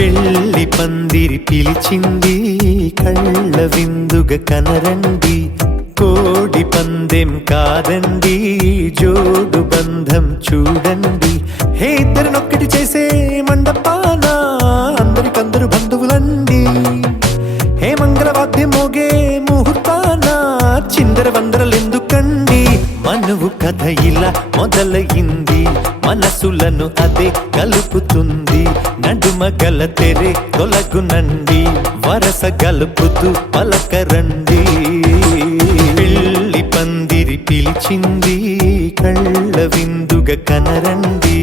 పెళ్లి పందిరి పిలిచింది కళ్ళ విందుగ కనరండి కోడి పందెం కాదండి జోడు బంధం చూడండి హే ఇద్దరినొక్కటి చేసే మండపాన అందరికందరు బంధువులండి హే మంగళవాద్యం మోగే ముహూర్తాన చిందర వందరలెందుకండి మనువు కథ ఇలా మొదలయింది మనసులను అదే కలుపుతుంది నడుమ గల తెరే తొలగునండి వరస గలుపుతూ పలకరండి పెళ్లి పందిరి పిలిచింది కళ్ళ విందుగ కనరండి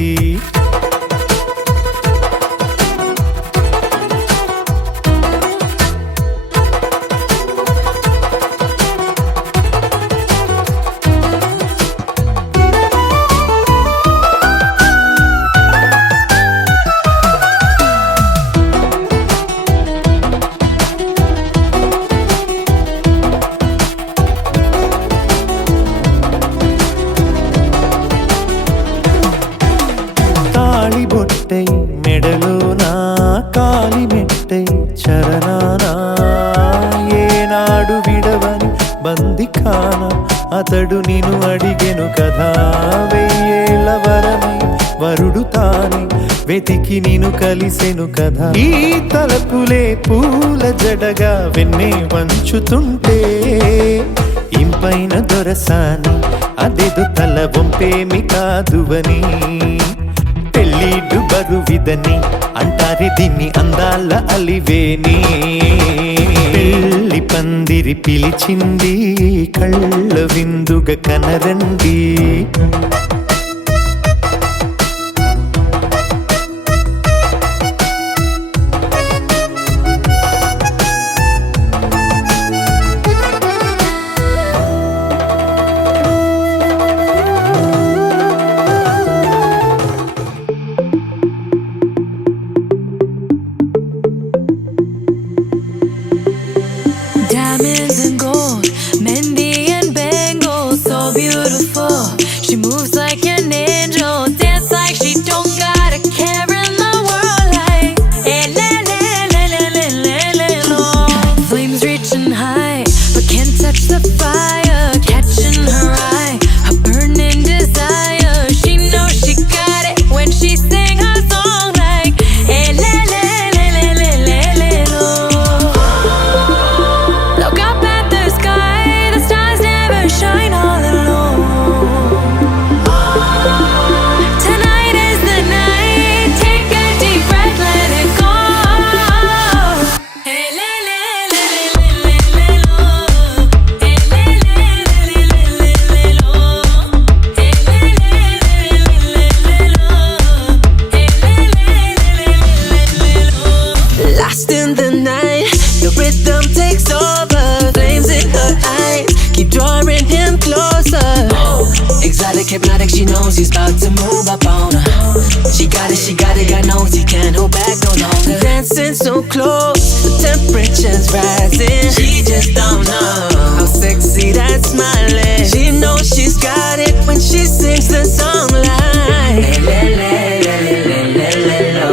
బొట్టై మెడలోనా కాలి మెట్టై చరణానా ఏనాడు విడవని బందిఖాన అతడు నిన్ను అడిగెను కదా వెయ్యేళ్ళ వరమై వరుడు తానే వెతికి నిన్ను కలిసెను కదా ఈ తలపులే పూల జడగా వెన్నే వంచుతుంటే ఇంపైన దొరసాని అదేదో తల వంపేమి కాదువని పెళ్ళిడు బరువిదని అంటారే దీన్ని అందాల అలివేని పెళ్లి పందిరి పిలిచింది కళ్ళ విందుగ కనరండి Diamonds and gold, Mendy and bangles, so beautiful. She moves like an angel, dance like she don't got a care in the world. Like, eh, le, le, le, le, le, le, le, lo. Flames reaching high, but can't touch the fire, catching her eye, a burning desire. She knows she got it when she sing her song. Like, eh, le, le, le, le, le, le, le, lo. Look up at the sky, the stars never shine all alone. Tonight is the night, take a deep breath, let it go. Hey, le, le, le, le, le, le, lo. Hey, le, le, le, le, le, le, lo. Hey, le, le, le, le, le, lo. Hey, le, le, le, le, le, lo. Lost in the night, the rhythm takes over. Flames in her eyes, keep drawing him closer. Exotic, hypnotic, she knows he's about to move up on her. She got it, God knows he can't hold back no longer. Dancing so close, the temperature's rising. She just don't know how sexy that smile is. She knows she's got it when she sings the song like le, le, le, le, le, le, lo.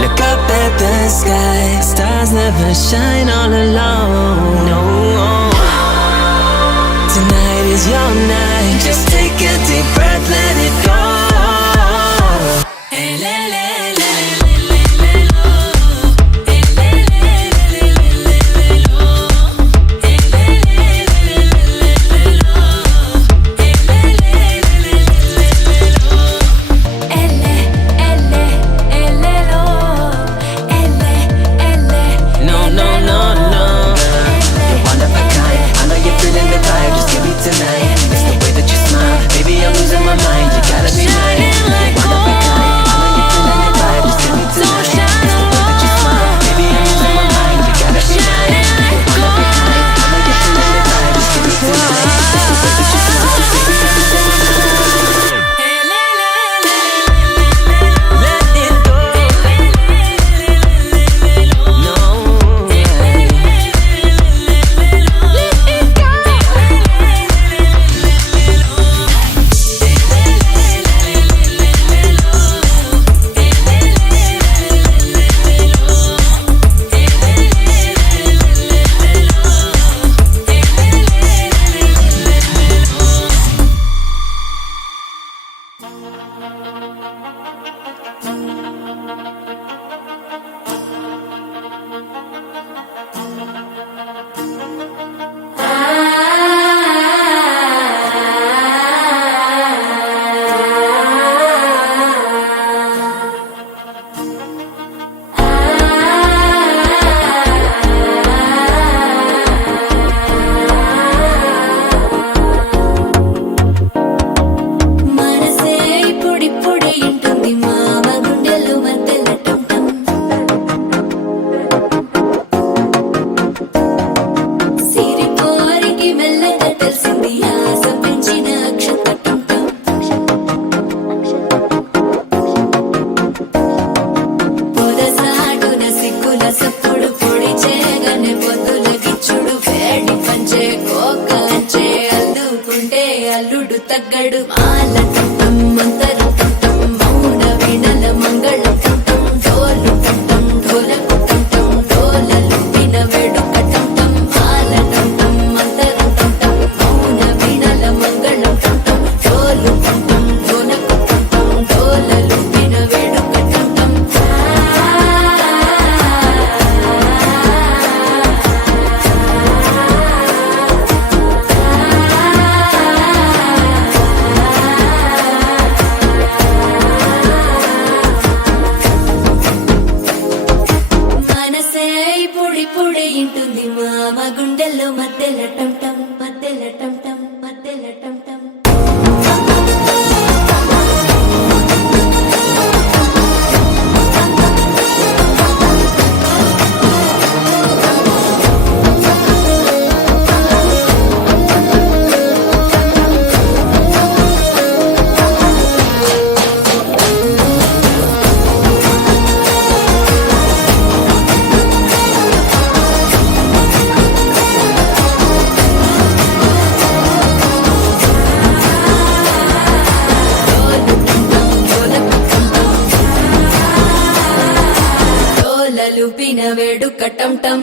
Look up at the sky, stars never shine all alone. No, tonight is your night. Just take a deep breath, let it go. Hey, le, le, le, le, le, le, lo. Hey, le, le, le, le, le, le, lo. Hey, le, le, le, le, le, lo. Hey, le, le, le, le, le, lo. Elle, elle, lo. Elle, elle, No, no, no, no. You're one of a kind. I know you're feeling the vibe. Just give me tonight. It's the way that you smile, baby. I'm losing my mind. వేడు మాల టం మంతరం టం మౌన వీణల మంగళం టం డోలు టం ఢోలకు టం డోలలు విన వేడుక టం మాల టం మంతరం టం మౌన వీణల మంగళం టం డోలు టం ఢోలకు టం డోలలు విన వేడుక టం మనసే పొడి పొడి ఇంటుంది మామ గుండెల్లో మధ్యల టం టం మధ్యల టం టం మధ్యల టం టం డోలలు పిన వేడుక టం టం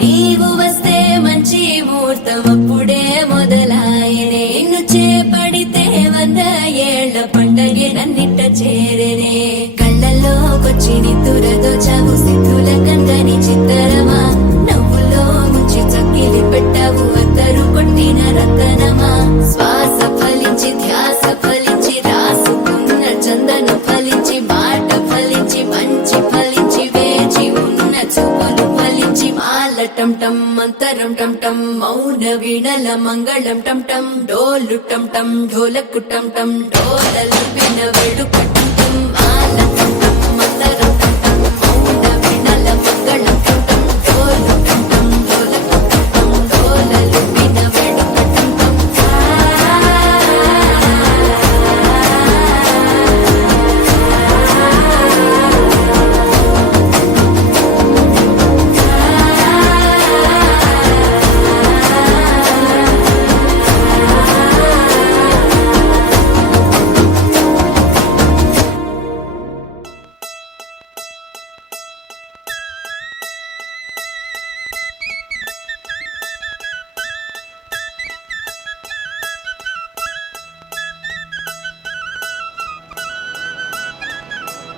నీవు వస్తే మంచి ముహూర్తం అప్పుడే మొదలాయనే నిన్ను చేపడితే 100 ఏళ్ల పండగే నన్నిట్ట చేరేనే కళ్ళల్లోకొచ్చి నిద్దురదోచావు సిద్ధుల కందని చిత్తరమా నవ్వులో ముంచి చక్కిలి పెట్టావు అద్దరు కొట్టిన రతనమా శ్వాస ఫలించి ధ్యాస ఫలించి రాసుకున్న చందన ఫలించి మాట ఫలించి మంచి ఫలించి వేచి ఉన్న చూపులు ఫలించి మాల టం టం మంతరం టం టం మౌన వీణల మంగళం టం టం డోలు టం టం ఢోలకు టం టం డోలలు విన వేడుక టం టం మాల టం టం మంతరం టం టం మౌన వీణల మంగళం టం టం డోలు టం టం ఢోలకు టం టం డోలలు విన వేడుక టం టం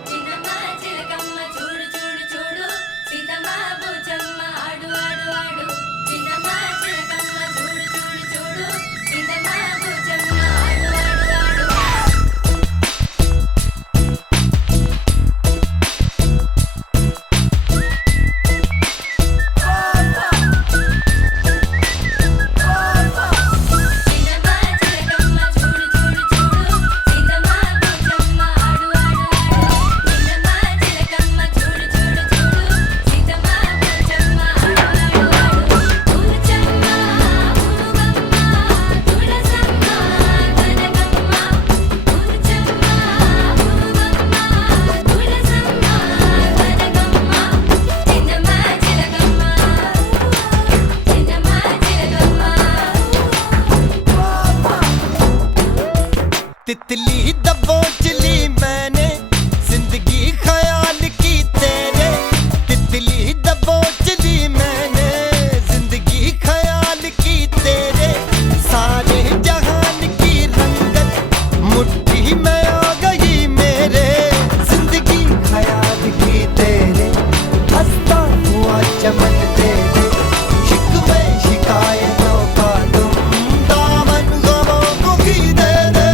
చిన్నమ్మ చిలకమ్మ చూడు చూడు చూడు సీతమ్మ బుచ్చమ్మ ఆడు ఆడు ఆడు చిన్నమ్మ చిలకమ్మ చూడు చూడు చూడు సీతమ్మ బుచ్చమ్మ ఆడు ఆడు ఆడు చిన్నమ్మ చిలకమ్మ చూడు చూడు చూడు సీతమ్మ బుచ్చమ్మ ఆడు ఆడు ఆడు చిన్నమ్మ చిలకమ్మ చూడు చూడు చూడు సీతమ్మ బుచ్చమ్మ ఆడు ఆడు ఆడు బుచ్చమ్మ బురుగమ్మ తులసమ్మ కనకమ్మ బుచ్చమ్మ బురుగమ్మ తులసమ్మ కనకమ్మ చిన్నమ్మ చిలకమ్మ చిన్నమ్మ చిలకమ్మ तितली दबोच ली मैंने जिंदगी ख्याल की तेरे तितली दबोच ली मैंने जिंदगी ख्याल की तेरे सारे जहान की रंगत मुट्ठी में आ गई मेरे जिंदगी ख्याल की तेरे हंसता हुआ चमन तेरे शिकवे शिकायतों का तुम दामन गमों को भी दे दे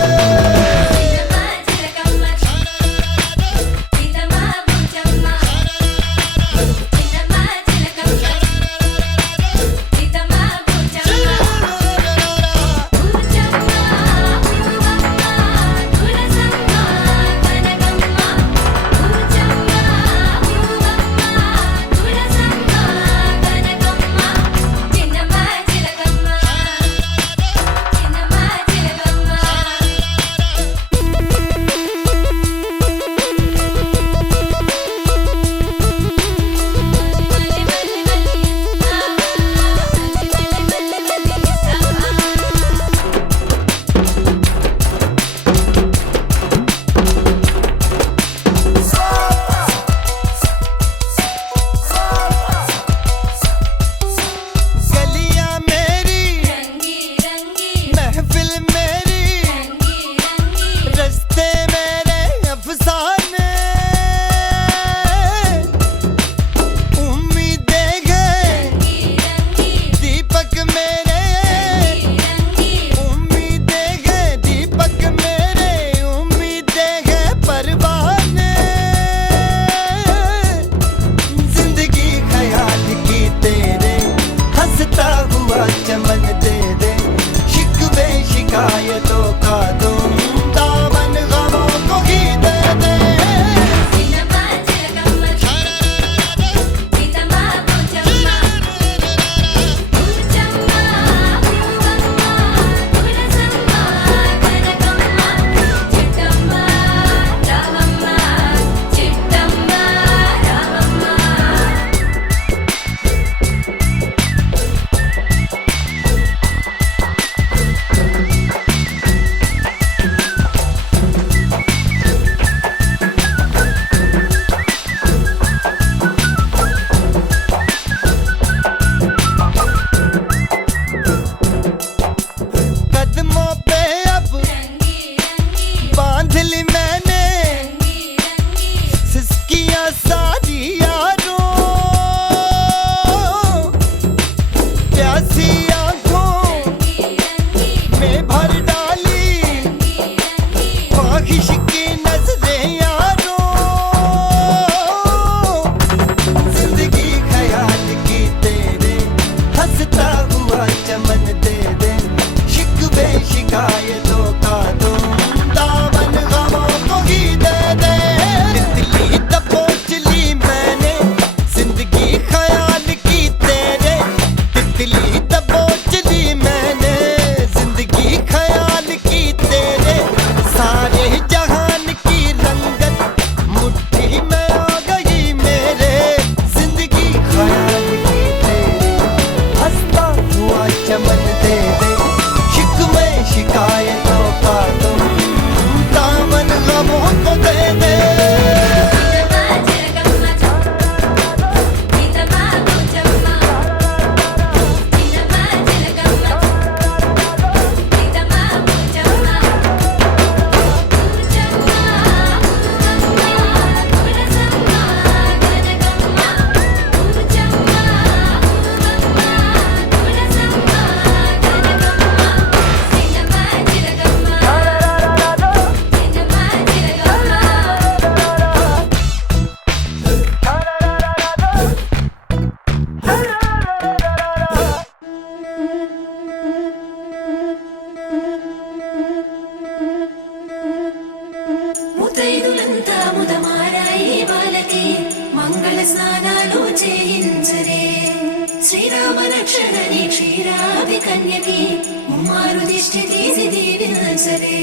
శ్రీరామ రక్షణని క్షీరాభి కన్యకి ముమ్మారు దిష్టి తీసి దీవించరే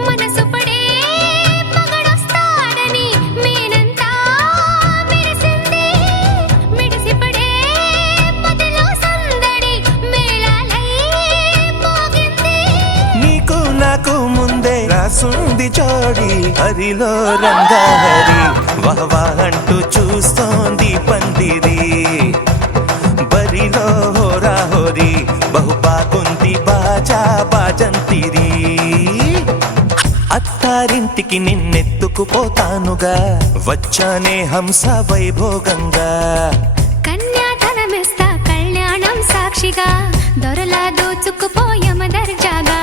మనసు పడే మగడొస్తాడని మేనంతా మెరిసింది మిడిసి పడే మదిలో సందడి మేళాలై మోగింది నీకు నాకు ముందే రాసుంది జోడి హరిలో రంగాహరి వహవా అంటూ చూస్తోంది పందిరి బరిలో హోరా హోరి బహు బాగుంది బాజా బాజంతిరి అత్తారింటికి నిన్నెత్తుకుపోతానుగా వచ్చానే హంస వైభోగంగా కన్యాధనమిస్తా కళ్యాణం సాక్షిగా దొరలా దోచుకుపోయమ దర్జాగా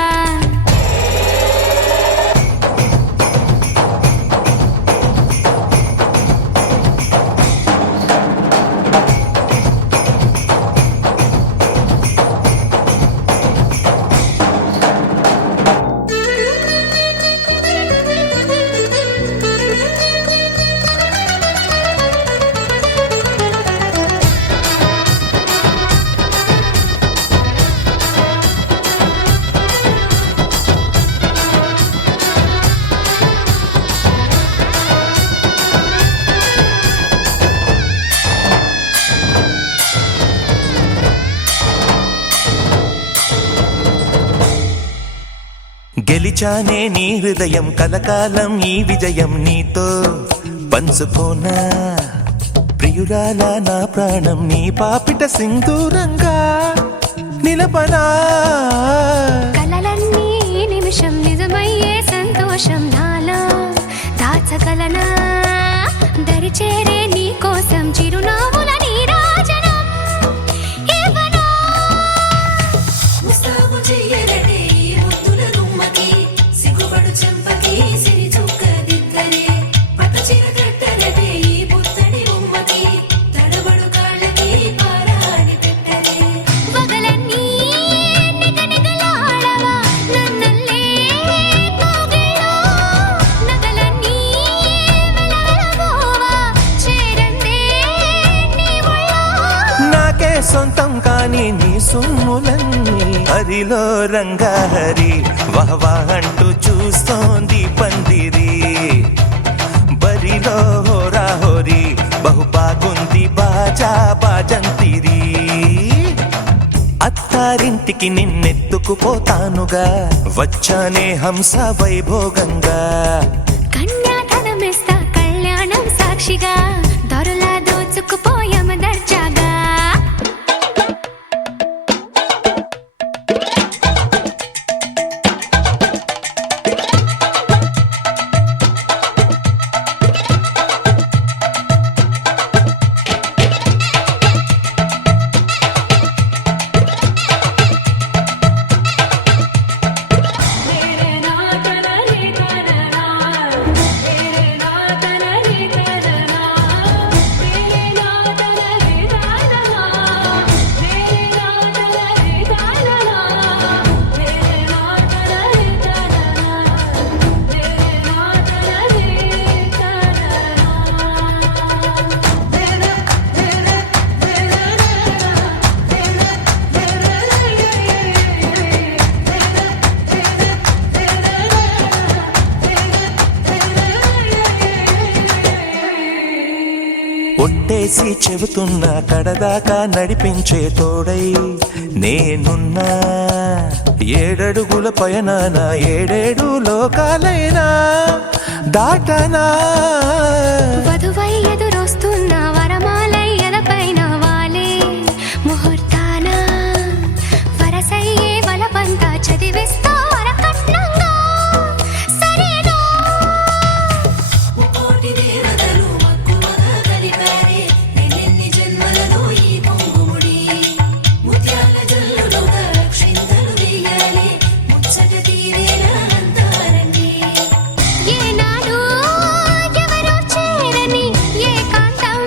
గెలిచానే నీ హృదయం కలకాలం ఈ విజయం నీతో పంచుకోనా ప్రియురాలా నా ప్రాణం నీ పాపిట సింధూరంగా నిలపనా కలలన్నీ నిమిషం నిజమయ్యే సంతోషం నాలో దాచగలనా దరిచేరే నీ కోసం చిరునవ్వుల నీరాజనం ఇవ్వనా ముస్తాబు చెయ్యరటే ఈ ముద్దుల గుమ్మకి సిగ్గుపడు చెంపకి సిరి చుక్క దిద్దరే పట్టు చీర కట్టరటే ఈ పుత్తడి బొమ్మకి తడబడు కాళ్ళకి పారాడి పెట్టరే పగలన్నీ నిగనిగలాడవా నన్నల్లే కోగిలో నగలన్నీ వెలవెలబోవా చేరందే నీ ఒళ్ళో నాకే సొంతం కాని నీ సొమ్ములన్నీ హరిలో రంగాహరి వహవా అంటూ చూస్తోంది పందిరి బరిలో హోరా హోరి బహు బాగుంది బాజా బాజంతిరి అత్తారింటికి నిన్నెత్తుకుపోతానుగా వచ్చానే హంస వైభోగంగా కన్యాధనమిస్తా కళ్యాణం సాక్షిగా దొరలా దోచుకుపోయమ దర్జాగా ఒట్టేసి చెబుతున్నా కడదాకా నడిపించే తోడై నేనున్నా ఏడడుగుల పయనాన ఏడేడు లోకాలైనా దాటనా వధువై ఎదురొస్తున్న వరమాలై ఎలపైన వాలే ముహూర్తాన వరసయ్యే వలపంతా చదివిస్తా వరకట్నంగా సరేనా ముకోటి దేవతలు మక్కువగా కలిపారే ఎన్నెన్ని జన్మలలో ఈ పొంగుముడి ముత్యాల జల్లులుగా క్షింతలు వేయాలి ముచ్చట తీరేలా అంతారండి ఏనాడు ఎవరో చేరని ఏకాంతం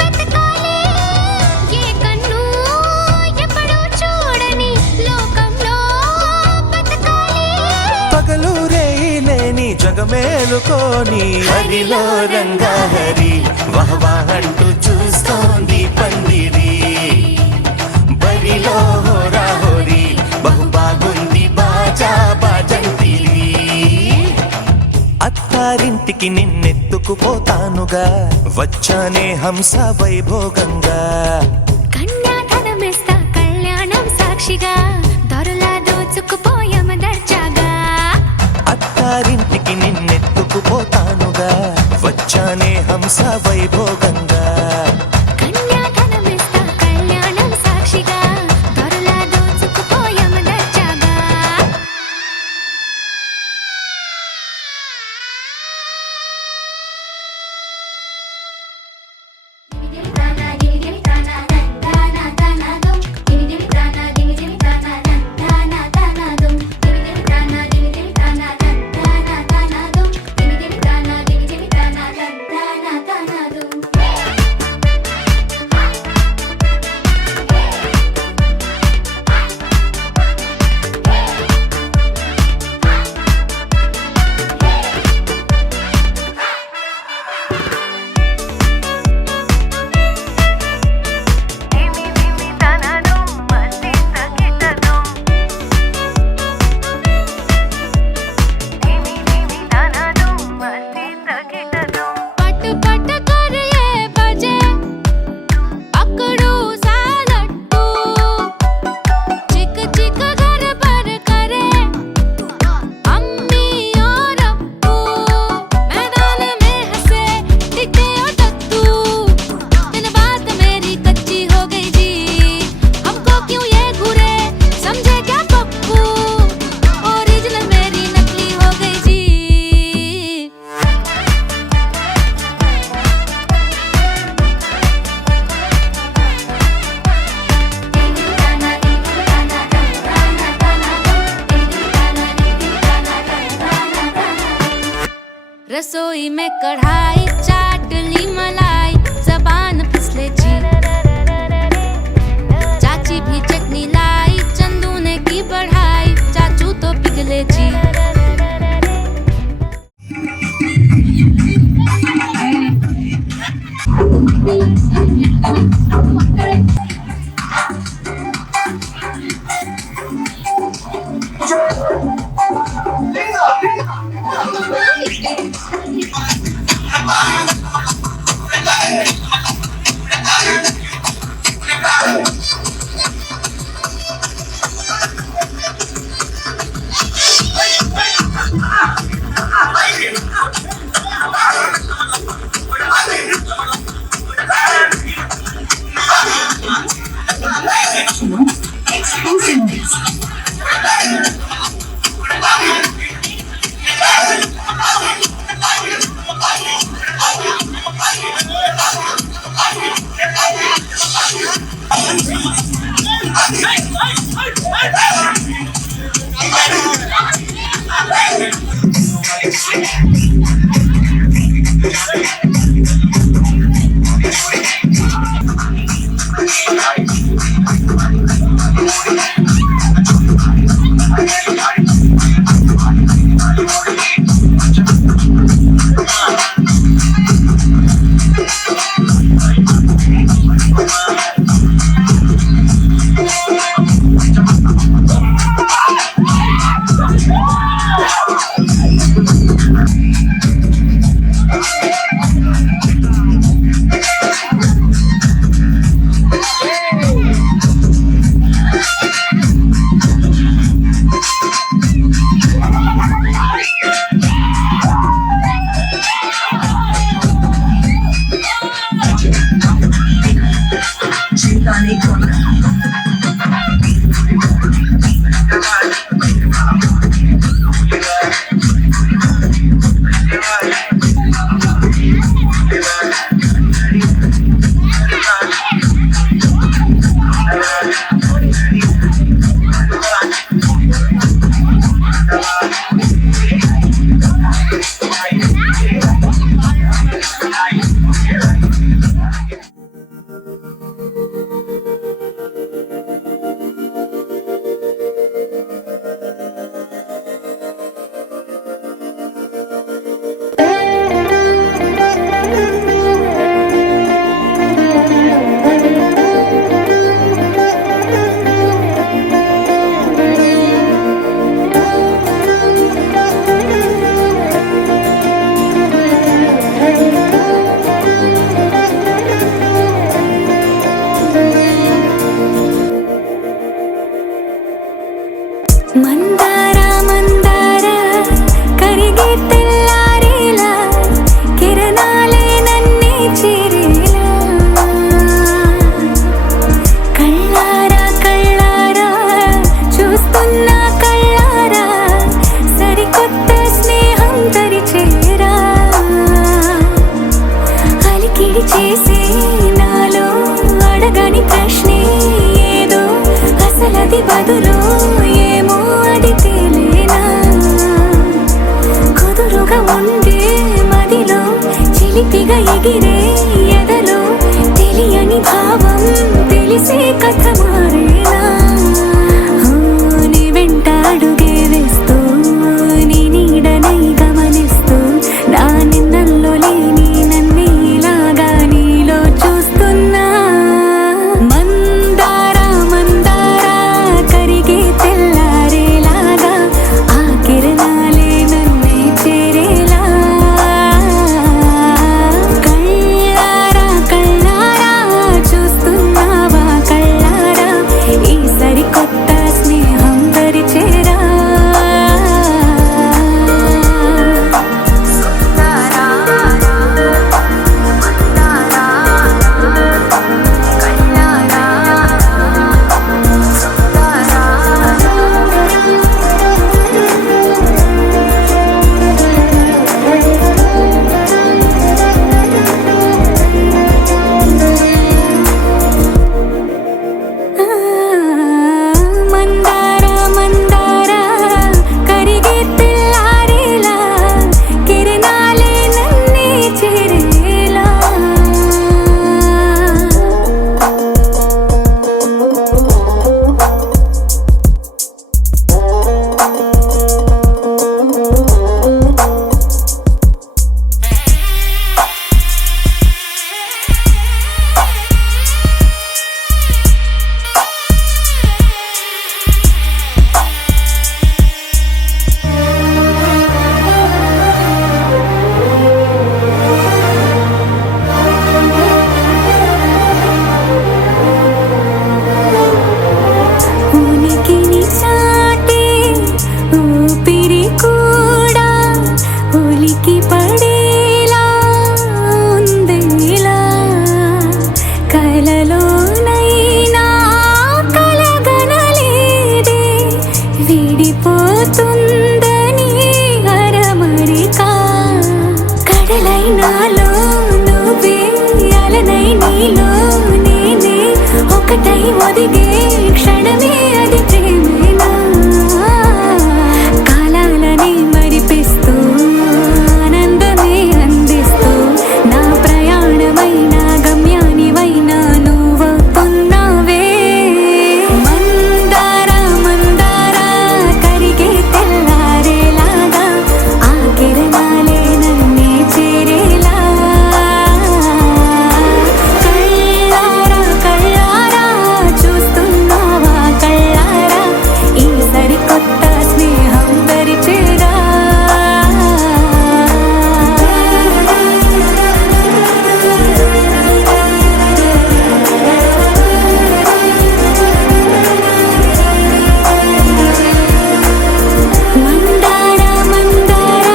వెతకాలి ఏ కన్ను ఎప్పుడూ చూడని లోకంలో బతకాలి పగలు రేయి లేని జగమేలుకోని హరిలో రంగాహరి వహవా అంటూ చూస్తోంది పందిరి అత్తారింటికి నిన్నెత్తుకుపోతానుగా వచ్చానే హంస వైభోగంగా కన్యాధనమిస్తా కళ్యాణం సాక్షిగా దొరలా దోచుకుపోయామ దర్జాగా అత్తారింటికి నిన్నెత్తుకుపోతానుగా వచ్చానే హంస వైభోగంగా కన్యాధనమిస్తా కళ్యాణం సాక్షిగా దొరలా దోచుకుపోయామ దర్జాగా पट पट कर ये बजे पकड़ू सालट्टू चिक चिक घर पर करे अम्मी और अब्बू मैदान में हंसे टिके और टट्टू दिन बात मेरी कच्ची हो गई जी हमको क्यों ये घूरे समझे क्या पप्पू ओरिजिनल मेरी नकली हो गई जी रसोई में कढ़ाई चाट ली मलाई जबान फिसले जी चाची भी चटनी लाई चंदू ने की बढ़ाई चाचू तो पिघले जी మందార మందార కరిగే తెల్లారేలా కిరణాలే నన్నే చేరేలా కళ్ళారా కళ్ళారా చూస్తున్నా కళ్ళారా సరికొత్త స్నేహం తరిచేరా అలికిడి చేసే నాలో అడగని ప్రశ్నే ఏదో అసలది బదులు ఏమో అది తేలేనా కుదురుగా ఉండే మదిలో చిలిపిగా ఎగిరే ఎదలో తెలియని భావం తెలిసే కథ మారేనా నీ వెంట అడుగే వేస్తూ నీ నీడనై గమనిస్తూ నా నిన్నల్లో లేని నన్నే ఇలాగా నీలో చూస్తున్నా మందార మందార కరిగే తెల్లారేలాగా ఆ కిరణాలే నన్నే చేరేలా కళ్ళారా కళ్ళారా చూస్తున్నావా కళ్ళారా ఈ సరికొత్త స్నేహం దరిచేరా మందార మందార కరిగే తెల్లారేలా కిరణాలే నన్నే చేరేలా ఉనికిని చాటే ఊపిరి కూడా ఉలికి పడేలా ఉందేలా కలలోనైనా కలగనలేదే విడిపోతుందని అరమరిక కడలై నాలో నువ్వే అలనై నీలో నేనే ఒకటై ఒదిగే క్షణమే అది ప్రేమేనా కాలాలని మరిపిస్తూ ఆనందమే అందిస్తూ నా ప్రయాణమైన గమ్యానివైనా నువ్వవుతున్నావే మందార మందార కరిగే తెల్లారేలాగా ఆ కిరణాలే నన్నే చేరేలా కళ్ళారా కళ్ళారా చూస్తున్నావా కళ్ళారా ఈ సరికొత్త స్నేహం దరిచేరా మందార మందార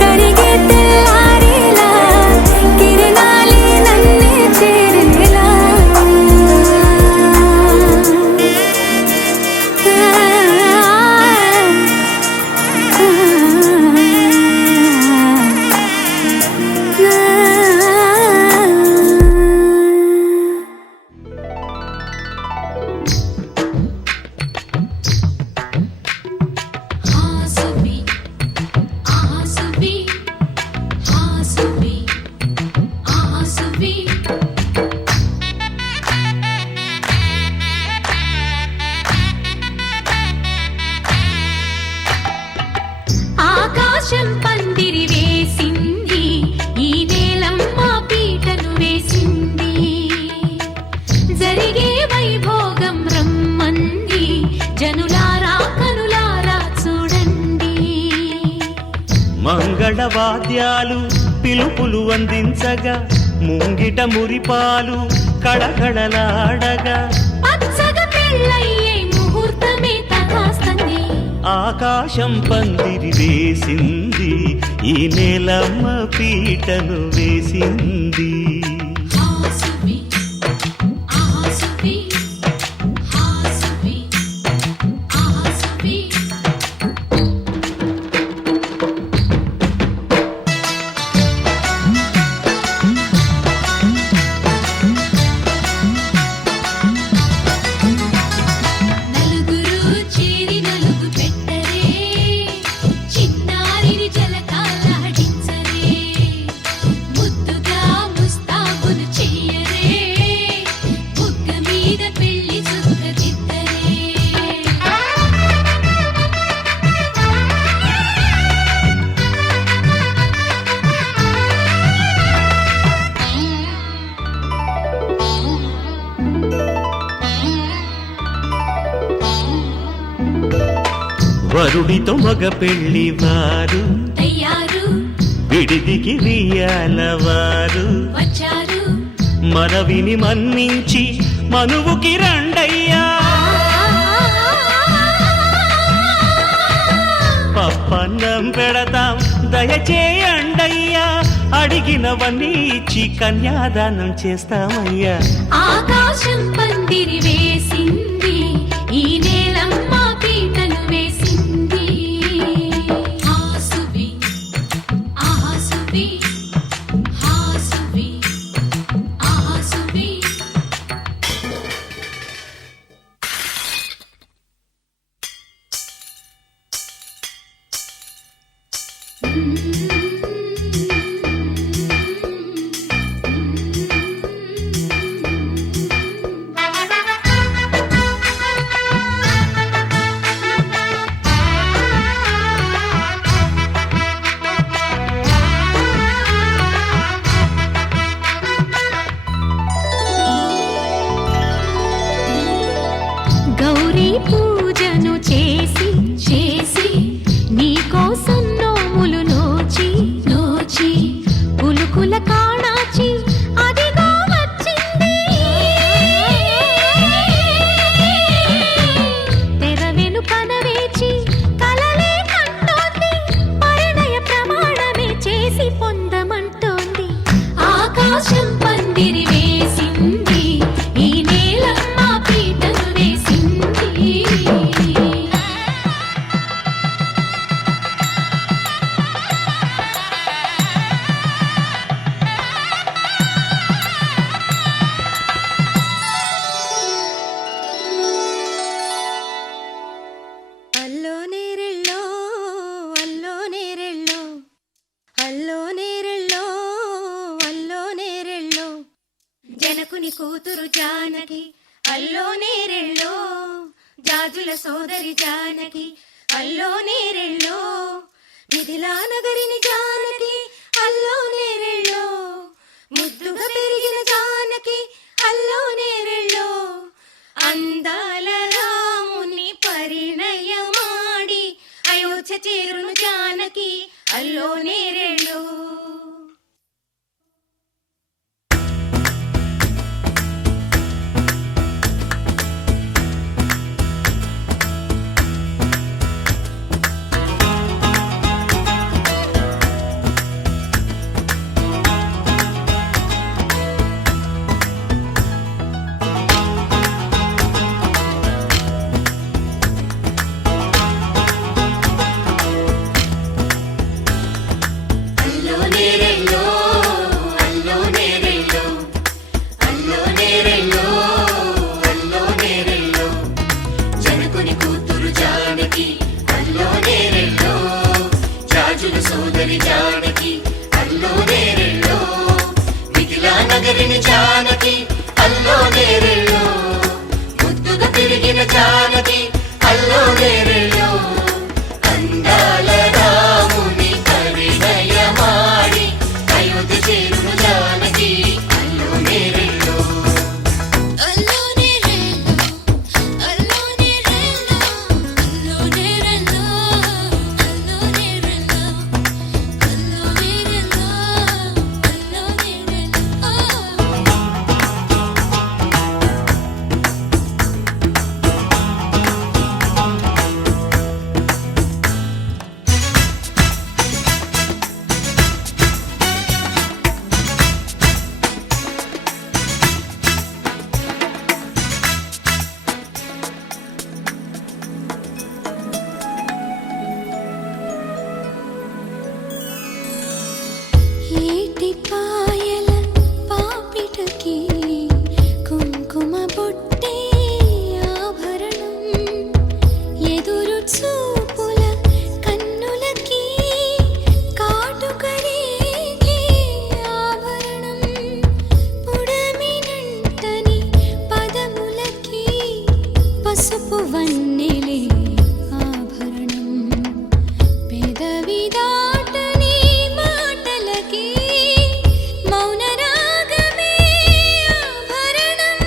కరిగే తెల్లారేలా కిరణాలే నన్నే చేరేలా Hasubi, Ahasubi, Hasubi, Ahasubi. ఆకాశం పందిరి వేసింది ఈ నేలమ్మ పీటను వేసింది జరిగే వైభోగం రమ్మంది జనులారా కనులారా చూడండి మంగళవాద్యాలు పిలుపులు అందించగా ముంగిట మురిపాలు కళకళలాడగా పచ్చగా పెళ్ళయ్యే ముహూర్తమే తగాస్తంది ఆకాశం పందిరి వేసింది, ఈ నేలమ్మ పీటను వేసింది. హాసువి ఆహాసువి హాసువి ఆహాసువి నలుగురు చేరి నలుగు పెట్టరే, చిన్నారిని జలకాలాడించరే, ముద్దుగా ముస్తాబులు చెయ్యరే, బుగ్గ మీద పెళ్లి చుక్క దిద్దరే. వరుడితో మగ పెళ్లి వారు, తయ్యారు విడిదికి వియ్యాలవారు, వచ్చారు మనవిని మన్నించి మనువుకి రండయ్యా. పప్పన్నం పెడతాం దయచేయండయ్యా, అడిగినవన్నీ ఇచ్చి కన్యాదానం చేస్తామయ్యా. ఆకాశం పందిరి వేసింది, ఈ నేలమ్మ పీటను వేసింది. హాసువి ఆహాసువి హాసువి ఆహాసువి గౌరీ పూజను చేసి చేసి నీకోసం నోములు నోచి నోచి పులుకుల కాణాచి అదిగో వచ్చింది. తెర వెనుకన వేచి కలలే కంటోంది, పరిణయ ప్రమాణమే చేసి పొందమంటోంది. ఆకాశం పందిరి వేసింది, ఈ నేలమ్మ పీటను వేసింది. అల్లో నేరెళ్ళో అల్లో నేరెళ్ళో అల్లో నేరెళ్ళో అల్లో నేరెళ్ళో జనకుని కూతురు జానకి అల్లో నేరెళ్ళో జాజుల సోదరి జానకి అల్లో నేరెళ్ళో మిథిలా నగరిని జానకి అల్లో నేరెళ్ళో ముద్దుగా పెరిగిన జానకి అల్లో నేరెళ్ళో అందాల రాముని పరిణయమాడి అయోధ్య చేరును జానకి అల్లో నేరెళ్ళో. అల్లో వన్నెలే ఆభరణం పెదవి దాటని మాటలకి మౌన రాగమే ఆభరణం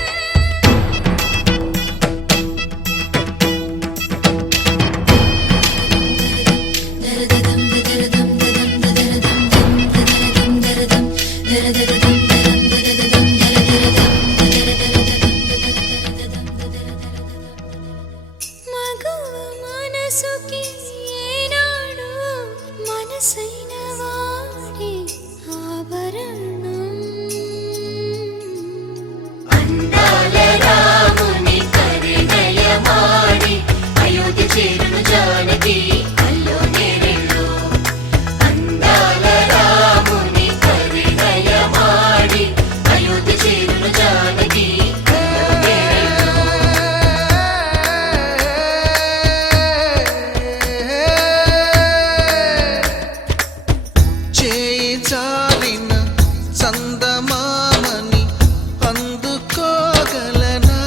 మగువ మనసుకి ఏనాడు మనసైన వాడే ఆభరణం అందాల రాముని పరిణయమాడి అయోధ్య చేరును జానకి అల్లో నేరెళ్ళు అందాల రాముని పరిణయమాడి అయోధ్య చేరును జానకి అల్లో నేరెళ్ళు చేయి జారిన చందమామని అందుకోగలనా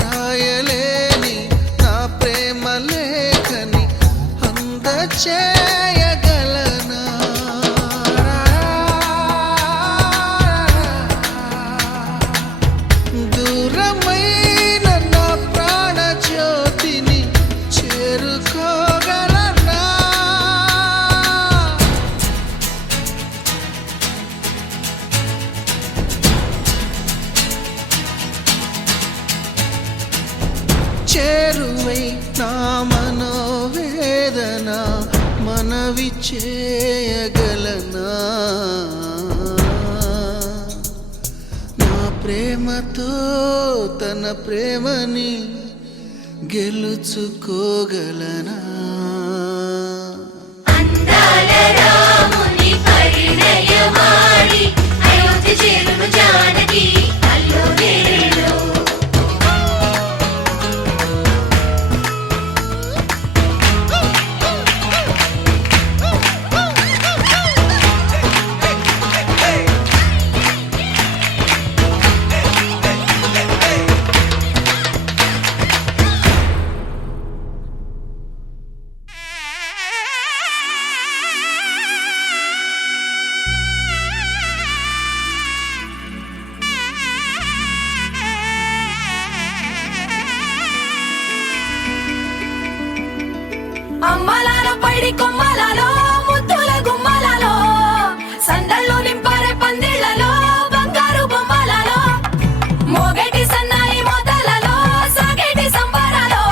రాయలేని నా ప్రేమ లేఖని అందచేయగలనా దూరమైన నా ప్రాణ జ్యోతిని చేరుకోగలనా చేరువై నా మనోవేదన మనవి చేయగలనా నా ప్రేమతో తన ప్రేమని గెలుచుకోగలనా అందాల రాముని పరిణయమాడి అయోధ్య చేరును జానకి అల్లో నేరెళ్ళు అమ్మలాలో పైడి కొమ్మలలో ముద్దుల గుమ్మలలో సందళ్ళు నింపారే పందిళ్లలో బంగారు బొమ్మలలో మోగేటి సన్నాయి మోతలలో సాగేటి సంబరాలో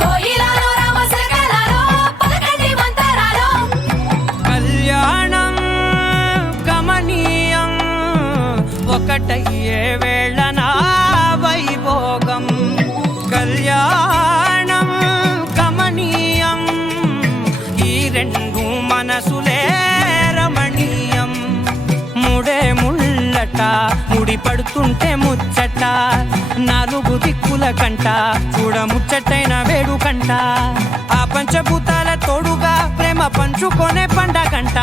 కోయిలలో రామశకలలో పలకటి మంతరాలో కళ్యాణం గమనీయం ఒకటయ్యే వేళ నా వైభోగం కళ్యాణం గమనీయం ఈ రెండు మనసులే రమణీయం ముడే ముళ్ళట ముడి పడుతుంటే ముచ్చట నాలుగు దిక్కుల కంట చూడ ముచ్చటైన వేడుకంట ఆ పంచభూతాల తోడుగా ప్రేమ పంచుకొనే పండగంట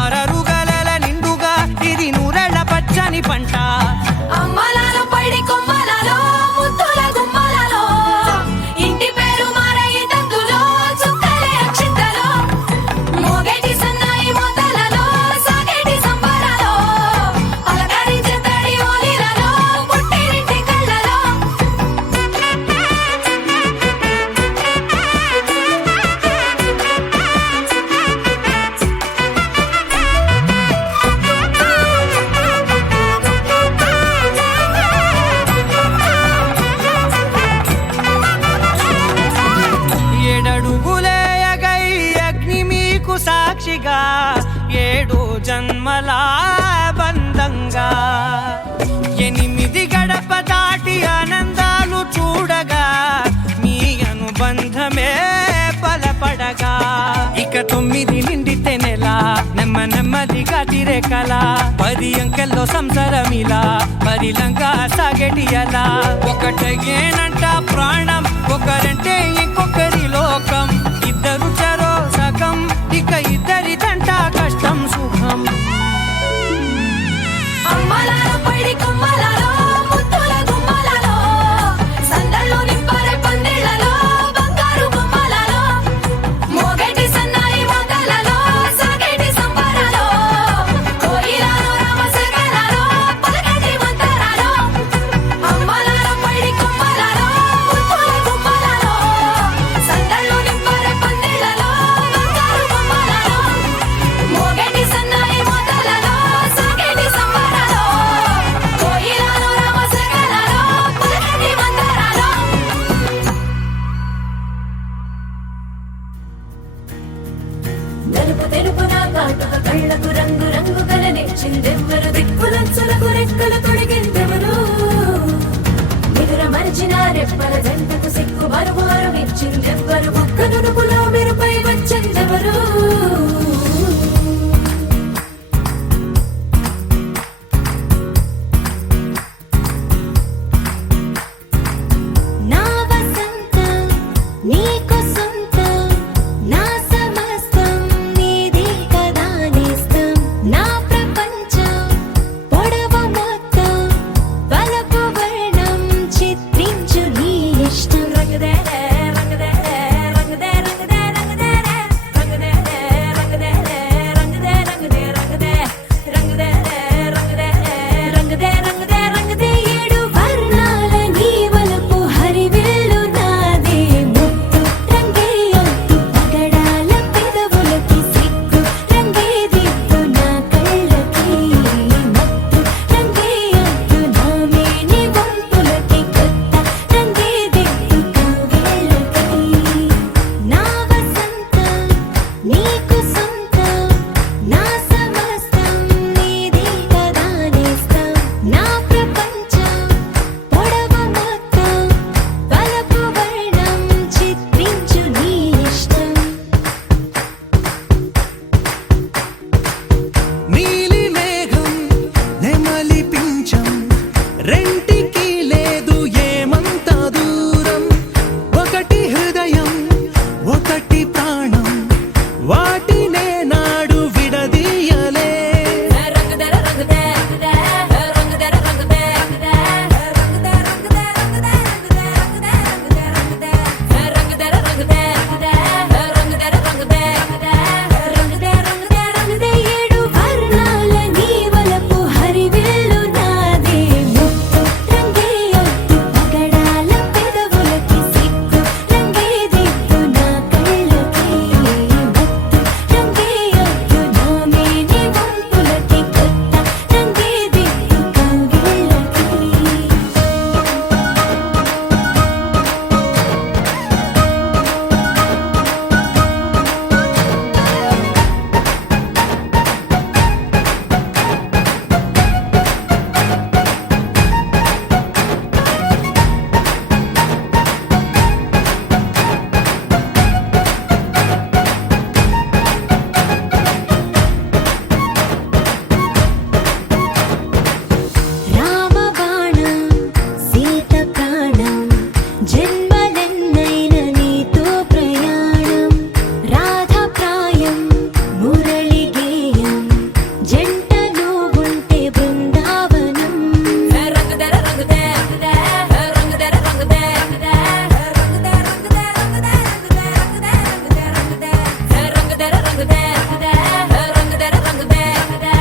ఆరరుగల నిండుగా ఇది నూరెళ్ళ పచ్చని పంట అమ్మలాలో పైడి కొమ్మలలో ముద్దుల గుమ్మలలో ఇంటి పేరు మారయి తందులో చుక్కలే అక్షింతలో మోగేటి సన్నాయి మోతలలో సాగేటి సంబరాలో అలకరించే తడి ఓలిలలో పుట్టినింటి కళ్ళలో ఏడడుగులేయగై అగ్ని మీకు సాక్షిగా ఏడు జన్మల బంధంగా ఎనిమిది గడప దాటి ఆనందాలు చూడగా మీ అనుబంధమే బలపడగా ఇక 9 నిండితే నెల నెమ్మదిగా తిరేకల 10 అంకెల్లో సంసారమిలా పరిలంగా సాగేటి అలా ఒకటేనంట ప్రాణం ఒకరంటే ఇంకొకరి లోకం ఇద్దరు చరో సగం ఇక ఇద్దరిదంట కష్టం సుఖం అమ్మలాలో పైడి కొమ్మలలో ముద్దుల గుమ్మలలో రెప్పల జంటకు సిక్కు మరుమారు ఇచ్చిందెవ్వరు ఒక్క నునుపులో మెరుపై వచ్చిందెవరు నా వసంతం నీకు సొంతం నా సమస్తం నీది కదా నేస్తం నా ప్రపంచం పొడవ మొత్తం వలపు వర్ణం చిత్రించు నీ ఇష్టం రంగదే రంగదే రంగదే రంగదే రంగదే రంగదే రంగదే రంగదే రంగదే రంగదే రంగదే రంగదే రంగదే రంగదే రంగదే ఏడు వర్ణాల నీ వలపు హరివిల్లు నాదే ముత్తు రంగే ఒత్తు పగడాల పెదవులకి సిగ్గు రంగే దిద్దు నా కళ్ళకి మత్తు రంగే ఒత్తు నా మేని వంపులకి కొత్త రంగే దిద్దు కవ్విళ్ళకి నా వసంతం నీకు సొంతం నా సమస్తం నీది కదా నేస్తం నా ప్రపంచం పొడవ మొత్తం వలపు వర్ణం చిత్రించు నీ ఇష్టం నీలి మేఘం నెమలి పించం రెంటికి లేదు ఏమంత దూరం ఒకటి హృదయం ఒకటి ప్రాణం వాటినే నాడు విడదీయలే రంగదే రంగదే రంగదే రంగదే రంగదే రంగదే రంగదే రంగదే రంగదే రంగదే రంగదే రంగదే రంగదే రంగదే రంగదే రంగదే ఏడు వర్ణాల నీ వలపు హరివిల్లు నాదే ముత్తు రంగే ఒత్తు పగడాల పెదవులకి సిగ్గు రంగే దిద్దు నా కళ్ళకి మత్తు రంగే ఒత్తు నా మేని వంపులకి కొత్త రంగే దిద్దు కవ్విళ్ళకి రామబాణం సీత ప్రాణం జన్మలెన్నైన నీతో ప్రయాణం రాధా ప్రాయం మురళి గేయం జంటలో ఉంటే బృందావనం రంగదే రంగదే రంగదే రంగదే రంగదే రంగదే రంగదే రంగదే రంగదే రంగదే రంగదే రంగదే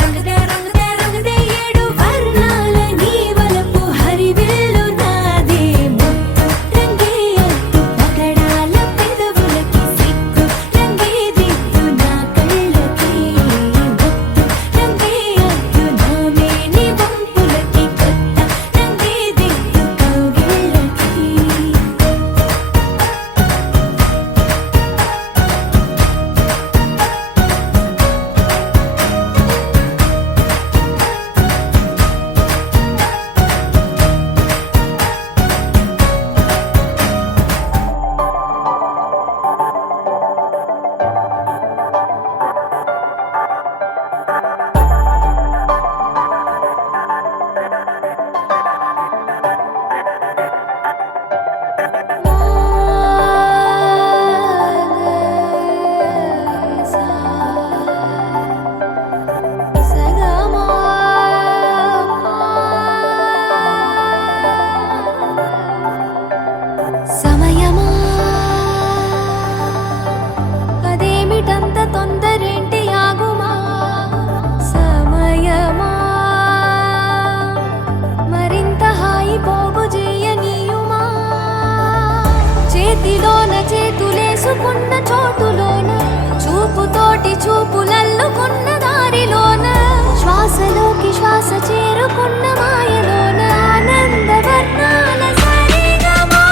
రంగదే రంగదే రంగదే ఏడు వర్ణాల నీ వలపు హరివిల్లు నాదే ముత్తు రంగే ఒత్తు పగడాల పెదవులకి సిగ్గు రంగే దిద్దు నా కళ్ళకి మత్తు రంగే ఒత్తు నా మేని వంపులకి కొత్త రంగే దిద్దు కవ్విళ్ళకి సమయమా అదేమిటంత తొందరేంటి ఆగుమా సమయమా మరింత హాయి పోగు చేయనీయుమా చేతిలోన చేతులేసుకున్న చోటులోన చూపుతోటి చూపులల్లుకున్న దారిలోన శ్వాసలోకి శ్వాస చేరుకున్న మాయలోన ఆనందవర్ణాల సరిగమా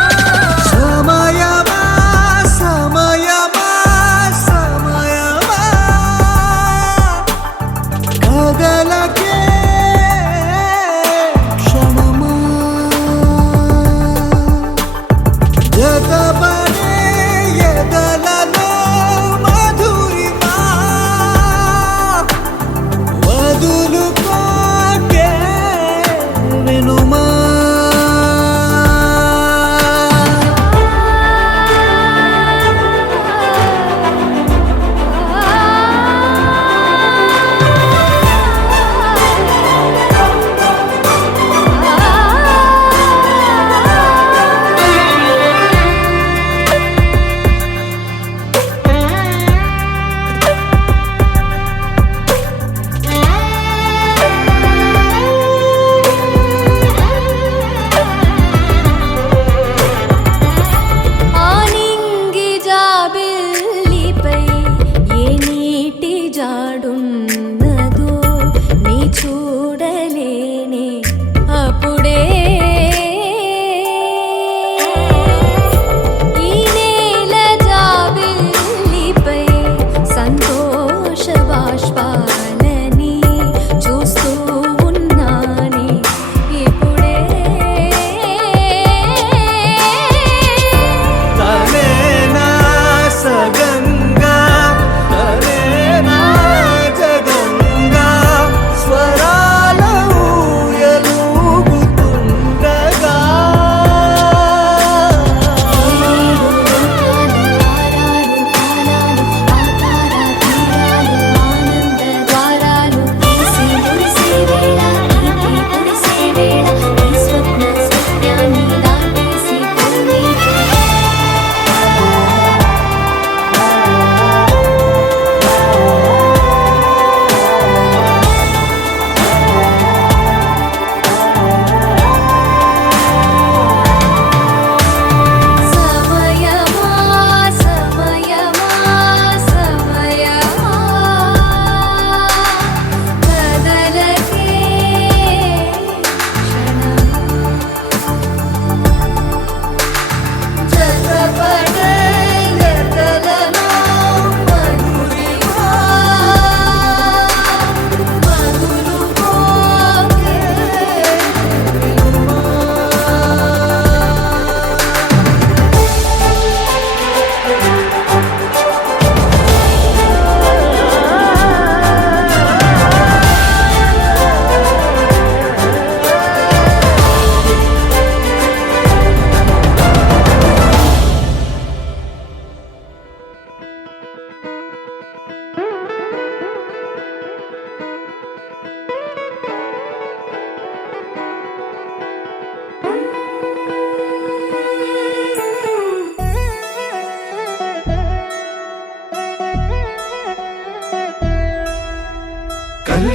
సమయమా సమయమా సమయమా కదలకే క్షణమా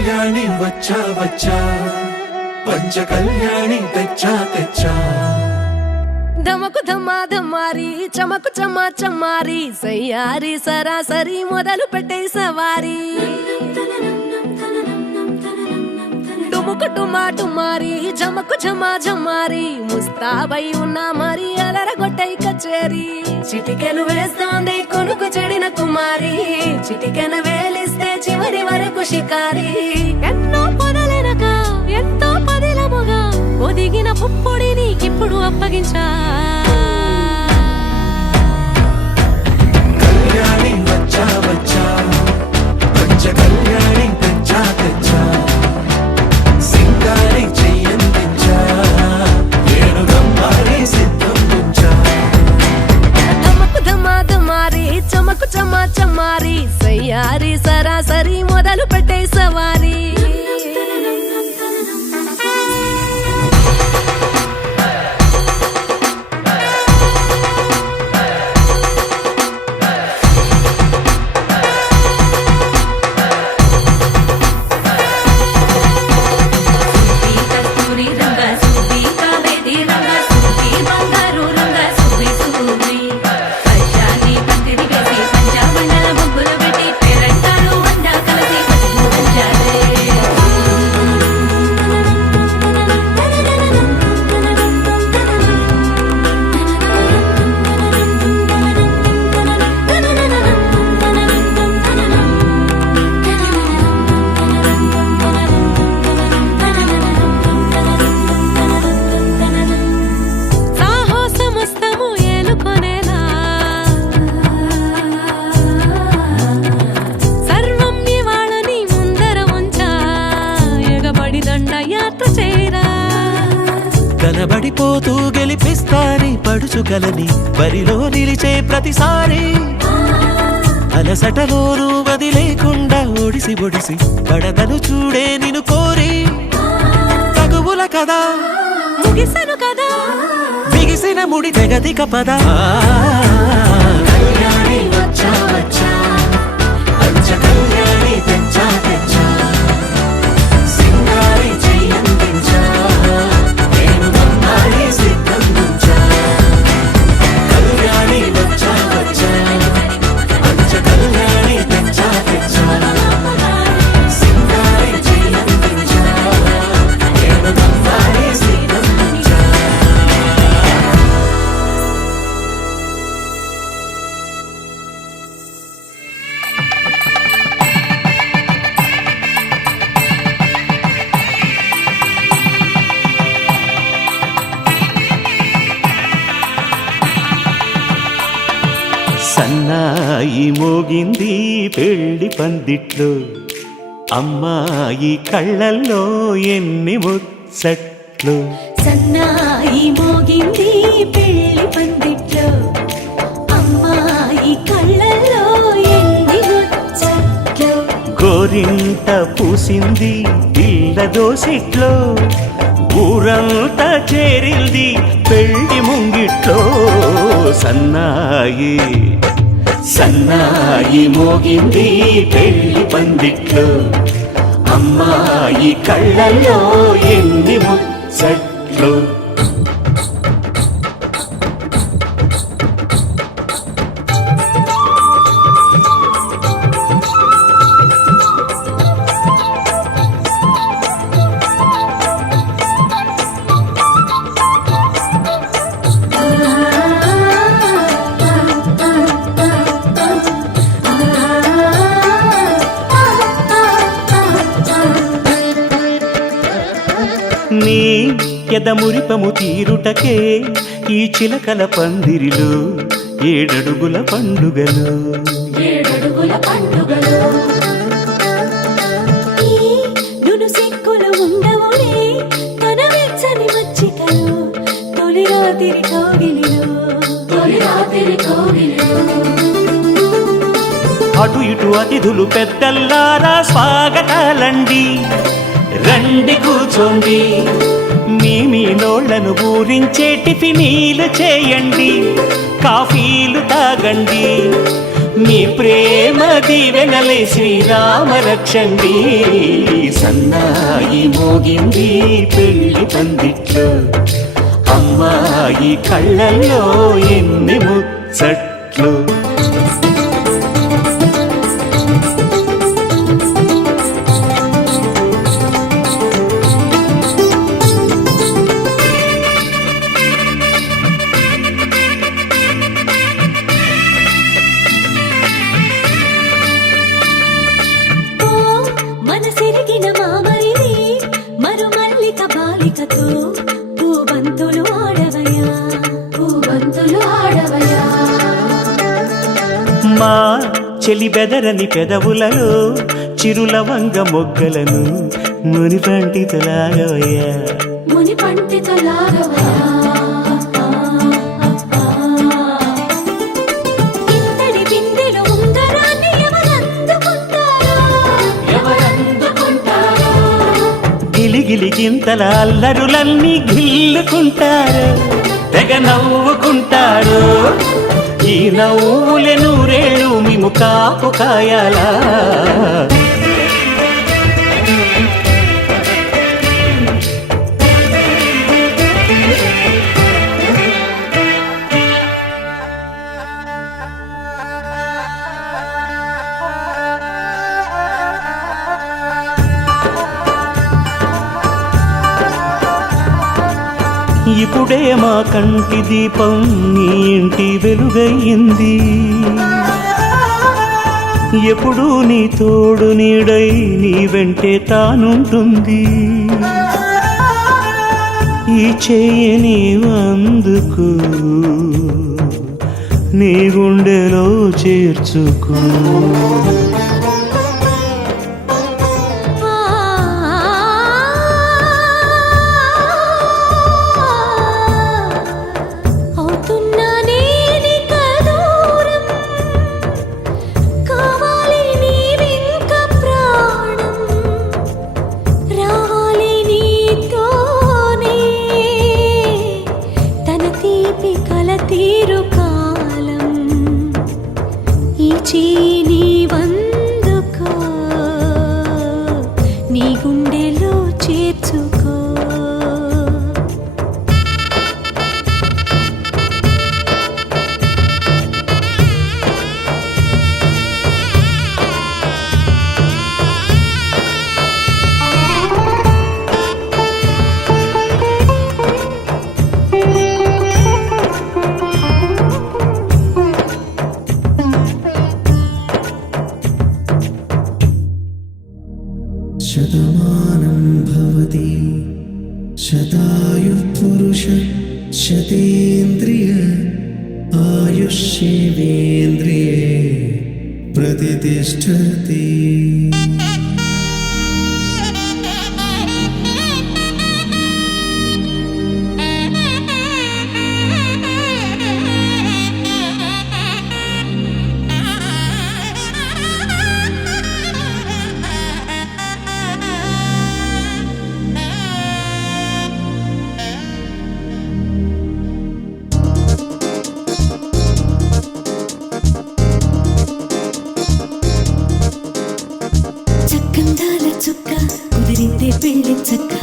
కళ్యాణి వచ్చా వచ్చా పంచ కళ్యాణి తెచ్చా తెచ్చా ధమకు ధమా ధమారి చమకు చమా చమారి సయ్యారి సరాసరి మొదలు పెట్టే సవారి డుముకు డుమా డుమారి జమకు జమా జమారి ముస్తాబై ఉన్నా మరి అలరగొట్టై కచేరి చిటికెను వేస్తోంది కొనుకు చెడిన కుమారి చిటికెను వేలిస్తే చివరి వరకు షికారి ఎన్నో పొదలెనక ఎంతో పదిలముగా ఒదిగిన పుప్పొడి నీకిప్పుడు అప్పగించా కళ్యాణి వచ్చా వచ్చా పంచ కళ్యాణి తెచ్చా తెచ్చా సింగారి చెయ్యందించా ఏడుగమ్మారి సిద్ధందించా ధమకు ధమా ధమారి చమకు చమా చమారి సయ్యారి సరాసరి మొదలు పెట్టే సవారి కనబడిపోతూ గెలిపిస్తాని పడుచుగలని బరిలో నిలిచే ప్రతిసారి అలసటలోనూ వదిలేకుండా ఒడిసి ఒడిసి పడదను చూడే నిన్ను కోరి తగువుల కదా ముగిసను కదా బిగిసిన ముడి తెగదిక పద కళ్యాణి వచ్చా వచ్చా పంచ కళ్యాణి తెచ్చా తెచ్చా సింగారి చెయ్యందించా ఏడుగమ్మారి సిద్ధందించా కళ్యాణి వచ్చా వచ్చా పంచ కళ్యాణి తెచ్చా తెచ్చా సింగారి చెయ్యందించా ఏడుగమ్మారి సిద్ధందించా సన్నాయి మోగింది పెళ్లి పందిట్లో అమ్మాయి కళ్ళల్లో ఎన్ని ముచ్చట్లు సన్నాయి మోగింది పెళ్లి పందిట్లో అమ్మాయి కళ్ళల్లో ఎన్ని ముచ్చట్లు గోరింట పూసింది పిల్ల దోసిట్లో ఊరంతా చేరింది పెళ్లి ముంగిట్లో సన్నాయి సన్నాయి మోగింది పెళ్లి పందిట్లో అమ్మాయి కళ్ళల్లో ఎన్ని ముచ్చట్లు నీ ఎదమురిపము తీరుటకే ఈ చిలకల పందిరిలో ఏడడుగుల పండుగలు నును సిక్కులు ఉండవులే తన వెచ్చని మచ్చికలు తొలి రాత్రి కోగిలిలో అటు ఇటు అతిథులు పెద్దల్లారా స్వాగతాలండి రండి కూర్చోండి మీ నోళ్లను ఊరించే టిఫినీలు చేయండి కాఫీలు తాగండి నీ ప్రేమ దీవెనలే శ్రీరామ రక్షండి సన్నాయి మోగింది పెళ్లి పందిట్లో అమ్మాయి కళ్ళల్లో ఎన్ని ముచ్చట్లు మనసిరిగిన మామరిది మరుమల్లిక బాలికతో పూబంతులు ఆడవయా పూబంతులు ఆడవయా మా చెలి బెదరని పెదవులలో చిరులవంగ మొగ్గలను మునిపంటితలాగవయ్యా ముని పండితులాగవయా ఇంతడి బిందెలో ఉంగరాన్ని ఎవరందుకుంటారో గిలిగిలి గింతల అల్లరులన్నీ గిల్లుకుంటారు తెగ నవ్వుకుంటారు ఈ నవ్వులే నూరేళ్ళు మేము కాపు కాయాలా ఇప్పుడే మా కంటి దీపం నీ ఇంటి వెలుగయ్యింది ఎప్పుడు నీ తోడు నీడై నీ వెంటే తానుంటుంది ఈ చెయ్యి నీవు అందుకు నీ గుండెలో చేర్చుకో అవుతున్నా నేనిక దూరం కావాలి నీవింక ప్రాణం రావాలి నీతోనే తన తీపి కల తీరు కాలం ఈ చేయి నీవందుకో నీ గుండెలో చేర్చుకో శతమానం భవతి శతాయుః పురుష శతేంద్రియ ఆయుష్యేవేంద్రియే ప్రతిష్టతి చక్కందాల చుక్క కుదిరిందే పెళ్లి చక్క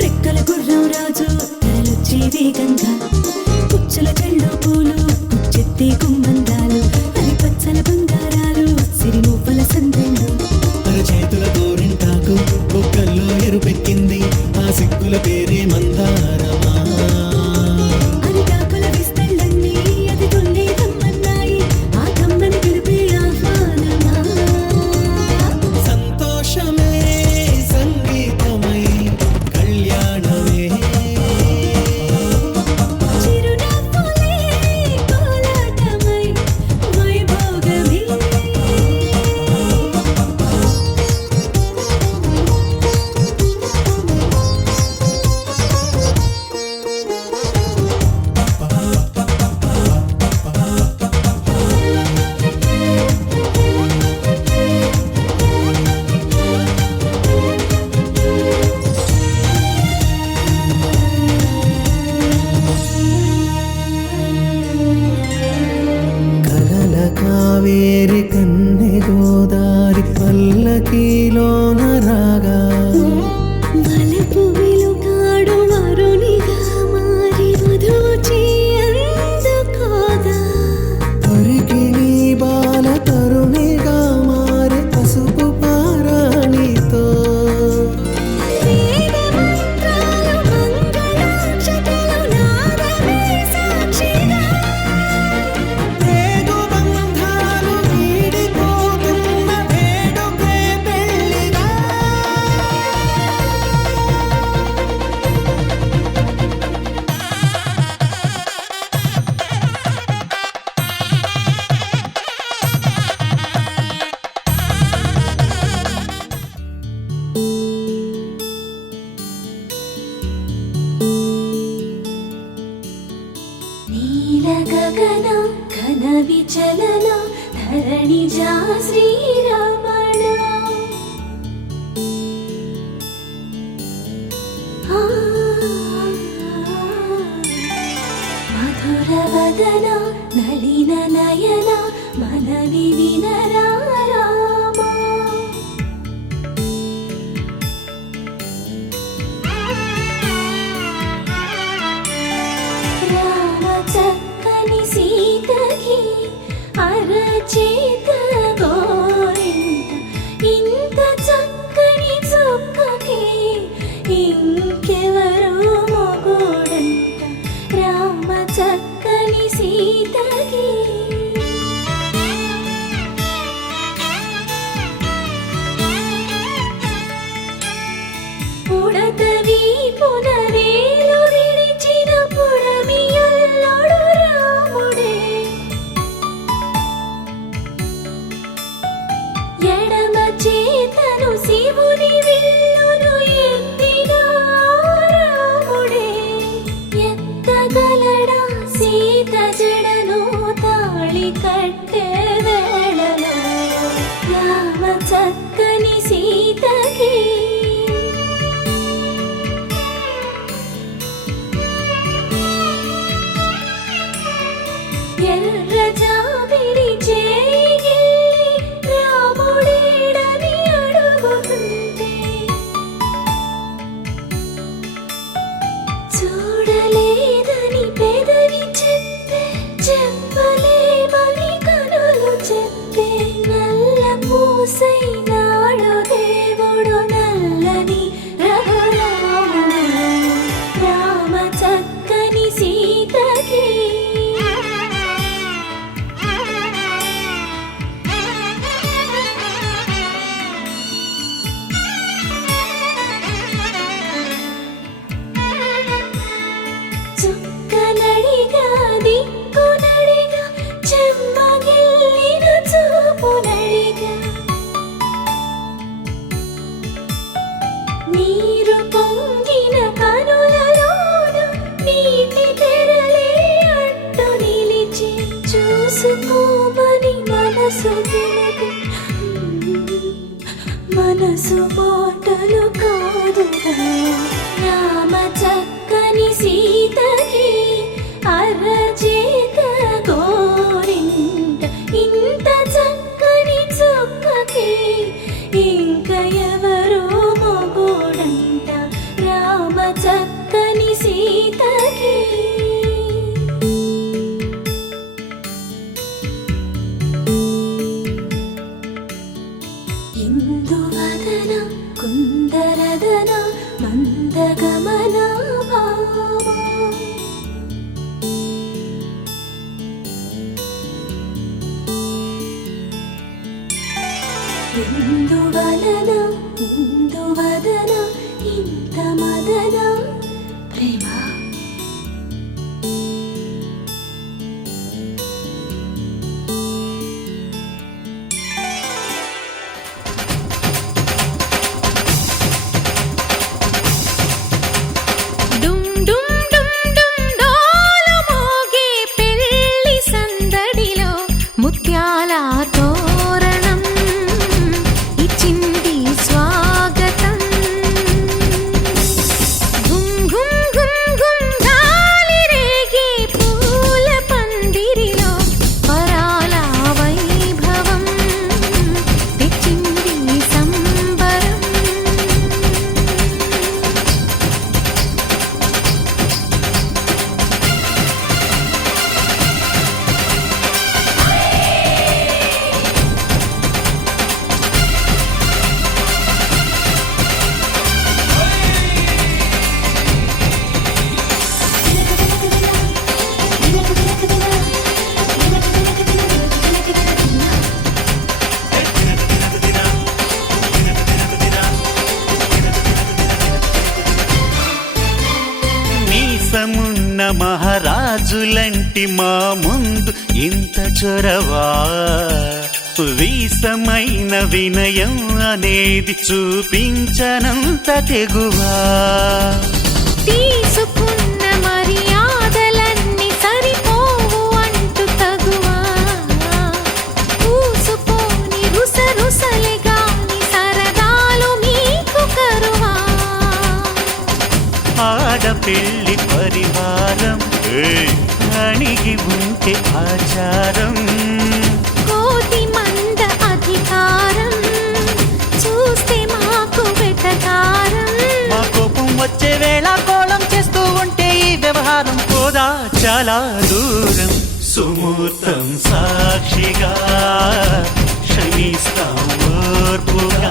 రెక్కల గుర్రం రాజు తరలొచ్చే వేగంగా పుచ్చల చెళ్ళు పూలు కుచ్చెత్తే గుమ్మందాలు అది పచ్చల బంగారాలు సిరిమూపల సందెళ్ళు చేతుల గోరింటాకు బొక్కల్లో ఎరుపెక్కింది ఆ సిగ్గుల పేరే మందారమా అరిటాకుల విస్తళ్ళన్నీ అది తొండే కమ్మన్నాయి ఆ కమ్మని పిలిపే ఆహ్వానమా సంతోషమే సంగీతమై కళ్యాణమే చిరునవ్వులే గగన ఘన విచలన ధరణిజా శ్రీరమణ మధుర వదన నళిన నయన మనవి వినరా రామా రామ చక్కని సీతకి అరచేత గోరింట ఇంత చక్కని చుక్కకి ఇంకెవరు మొగుడంట రామ చక్కని సీతకి పుడత వీపున వేలు విడిచిన పుడమియల్లుడు రాముడే ఎడమ చేతను శివుని విల్లును ఎత్తిన రాముడే ఎత్తగలడా సీత జడను తాళి కట్టే వేళలో రామ చక్కని సీతకి ఎర్ర జాబిలి చేయి రాముడేడని అడుగుతుంటే చూడలేదని పెదవి చెప్పే చెప్పలేమని కనులు చెప్పే నల్ల పూసై నాడు దేవుడు నల్లని రఘురాముడు రామ చక్కని సీతకి చుక్కనడిగా దిక్కునడిగా చెమ్మగిల్లిన చూపునడిగా నీరు పొంగిన కనులలోన నీటి తెరలే అడ్డు నిలిచి చూసుకోమని మనసు తెలిపి మనసు మాటలు కాదుగా రామ చక్కని సీతకి అరచేత గోరింట ఇంత చక్కని చుక్కకి ఇంక ఎవరు మొగుడంట రామ చక్కని సీతకి ఇందువదన కుందరదన మందగమన భామ ఇందువలన ఇందువదన ఇంత మదన ప్రేమ డుమ్ డుమ్ డుమ్ డుమ్ డోలు మోగే పెళ్లి సందడిలో ముత్యాల తోరణం ఇచ్చింది స్వాగతం గుమ్ గుమ్ గుమ్ గుమ్ గాలి రేగే పూల పందిరిలో వరాల వైభవం తెచ్చింది సంబరం మీసమున్న మహారాజులంటి మా ముందు ఇంత చొరవా వీసమైన వినయం అనేది చూపించనంత తెగువా తీసుకున్న మర్యాదలన్నీ సరిపోవు అంట పెళ్లి పరివారం అణిగి ఉంటే ఆచారం కోటి మంద అధికారం చూస్తే మాకు వెటకారం మా కోపం వచ్చే వేళ కోళం చేస్తూ ఉంటే ఈ వ్యవహారం పోదా చాలా దూరం సుమూర్తం సాక్షిగా క్షమిస్తాం ఓర్పుగా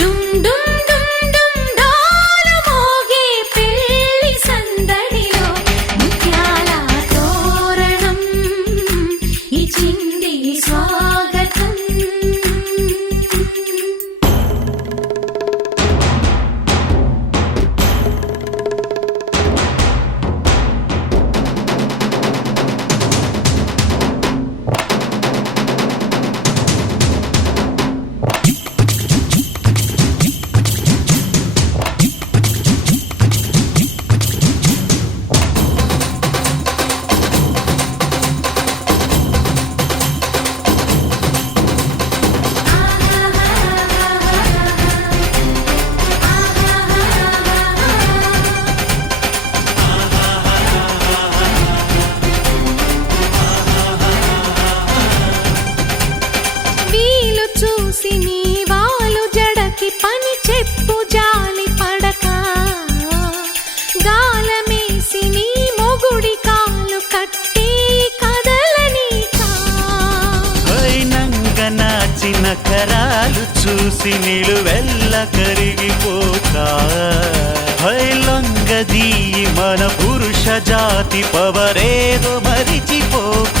డుమ్ డుమ్ డుమ్ డుమ్ డాలు మోగే పెళ్లి సందడిలో ముత్యాల తోరణం ఇచ్చింది స్వాగతం వీలు చూసి నీ వాలు జడకి పని చెప్పు జాలి పడక గాలమేసి నీ మొగుడి కాలు కట్టి కదలనీకా నంగ నాచిన కరాలు చూసి నిలువెల్ల కరిగిపోక లొంగదీ మన పురుష జాతి పవరేదో మరిచిపోక